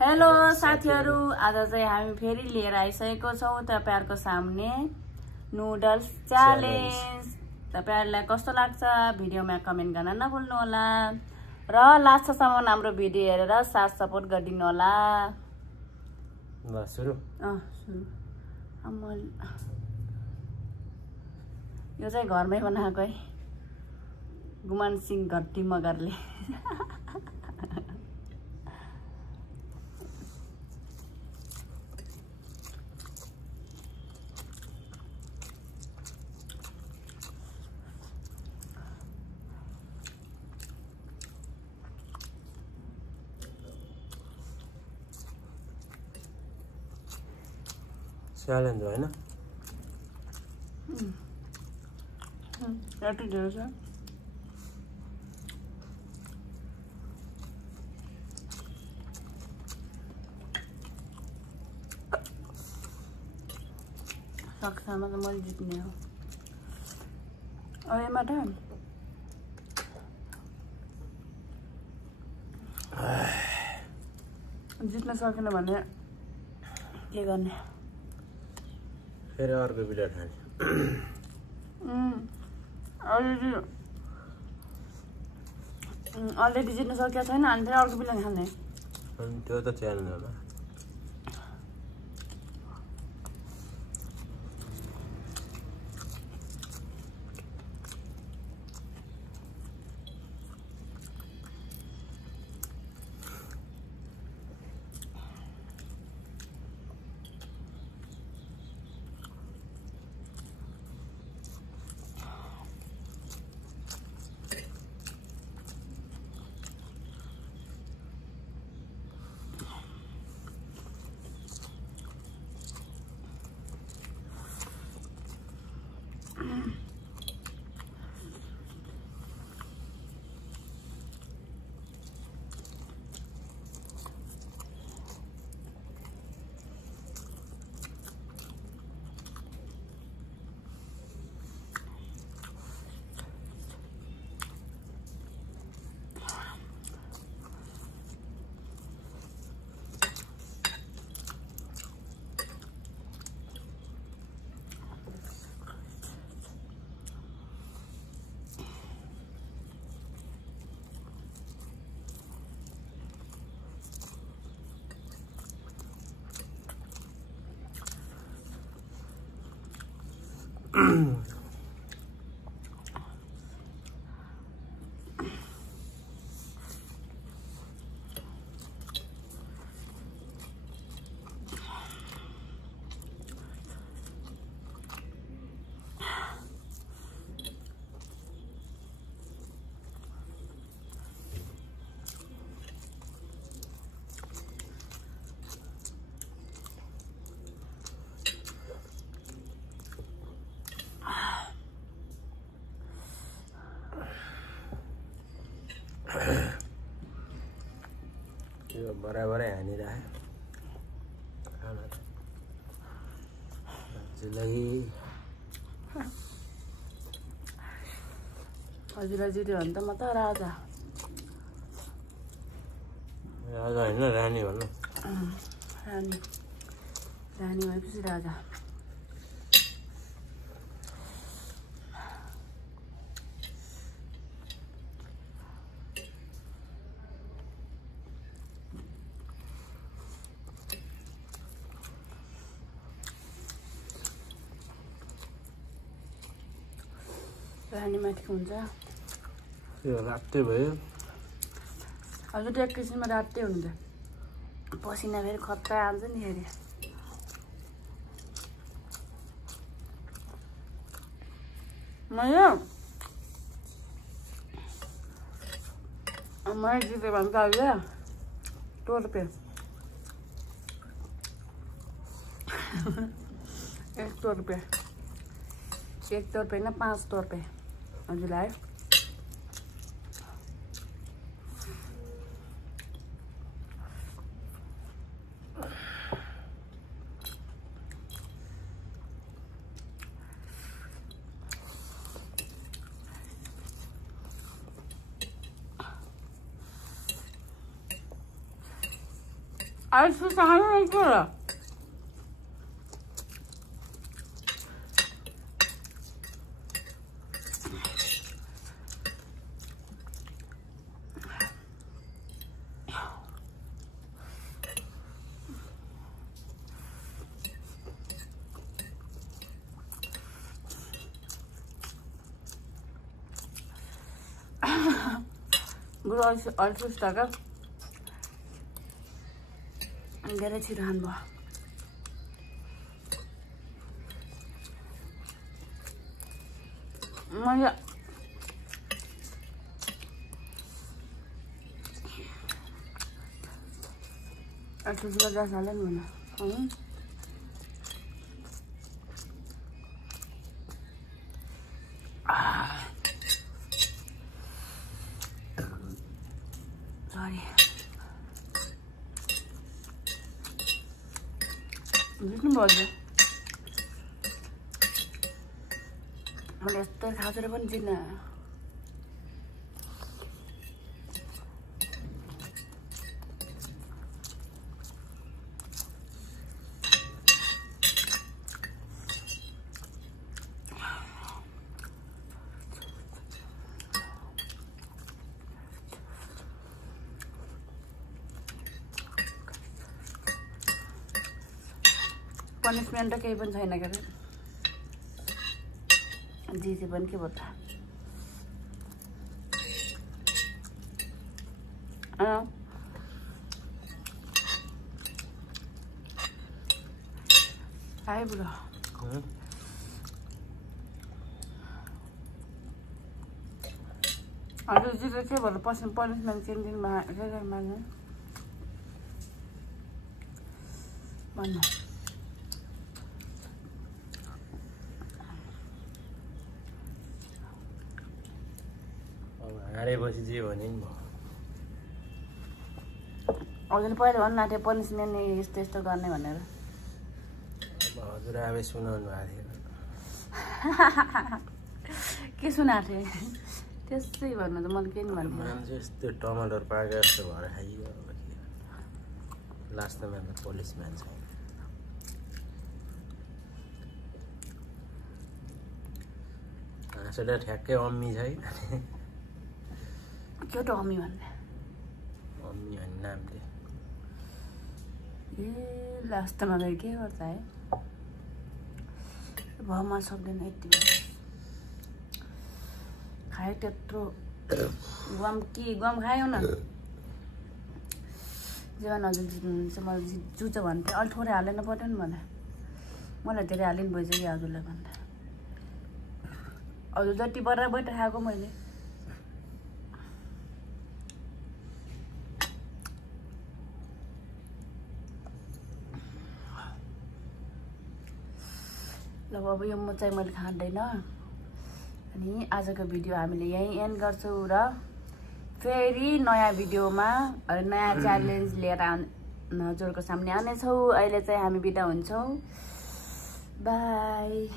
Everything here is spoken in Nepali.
हेलो साथीहरु, आज चाहिँ हामी फेरि लिएर आइसकेको छौं तपाईहरुको सामने नुडल्स च्यालेन्ज। तपाईहरुलाई कस्तो लाग्छ भिडियोमा कमेन्ट गर्न नभुल्नु होला र लास्टसम्म हाम्रो भिडियो हेरेर साथ सपोर्ट गरिदिनु होला। ल सुरु। सुरु। यो चाहिँ घरमै बनाएको है, गुमान सिंह घट्टी मगरले। च्यालेन्ज होइन, यति धेरै छ। सक्सामा त मैले जित्ने हो। यसमा त जित्न सकेन भने के गर्ने? फेरि अर्को भिडियो खाने। अलरेडी जित्न सकेको छैन अनि फेरि अर्को भिडियो खाने। अनि त्यो त च्यालेन्ज होला। यो बराबरै हानिरहे हजुरलाई जित्यो भने त म त राजा। राजा होइन, रानी भन्नु। रानी रानी भएपछि राजा। रानी माथिको हुन्छ। यो रातै भयो। हजुर त्यो एक किसिममा रातै हुन्छ। पसिना फेरि खतरा आउँछ नि फेरि। मैले जितेँ भने त अहिले तोर्पे 1 तोर्पे 1 तोर्पे होइन 5 तोर्पे हजुरलाई। आज खानु के र गुरु अल्छुस टाका धेरै छिटो खानुभयो मैले अल्छुस गर्दा हाल्यो नि भन सरी बुझ्नु भयो मैले यस्तो खाँचेर पनि चिन्न पनिसमेन्ट केही पनि छैन के जिते पनि के भयो त आयो बुढो हजुर जिते के भयो पनिसमेन्ट केन्टिनमा के माग्नु भन्नु हारेपछि जे भने नि भयो हजुर पहिला भन्नु लाग्थ्यो पनिसमेन्ट यस्तो यस्तो गर्ने भनेर हजुर आफै सुनाउनु भएको थियो के सुनाएको थिएँ त्यस्तै भन्नु त मैले के नि भन्नु मान्छे यस्तो टमाटर पाके जस्तो भएर खाइयो लास्टमा त पुलिसम्यान छ हाँसोले ठ्याक्कै अम्मी छै के त अम्मी भन्ने अम्मी भन्ने नाम थियो ए लास्टमा गएर के गर्छ है भमा सक्दैन यति खायो त्यत्रो गम खायो न जीवन हजुर जित्नुहुन्छ मलाई जुच भन्थेँ अलि थोरै हालेन पर्यो नि भने मलाई धेरै हालिनु भइसक्यो हजुरलाई भन्दा हजुर जति बराबर बैठा खाएको मैले ल अब यो म चाहिँ मैले खाँदैन अनि आजको भिडियो हामीले यहीँ एन्ड गर्छौँ र फेरि नयाँ भिडियोमा नयाँ च्यालेन्ज लिएर हजुरको सामने आउनेछौँ अहिले चाहिँ हामी बिदा हुन्छौँ बाई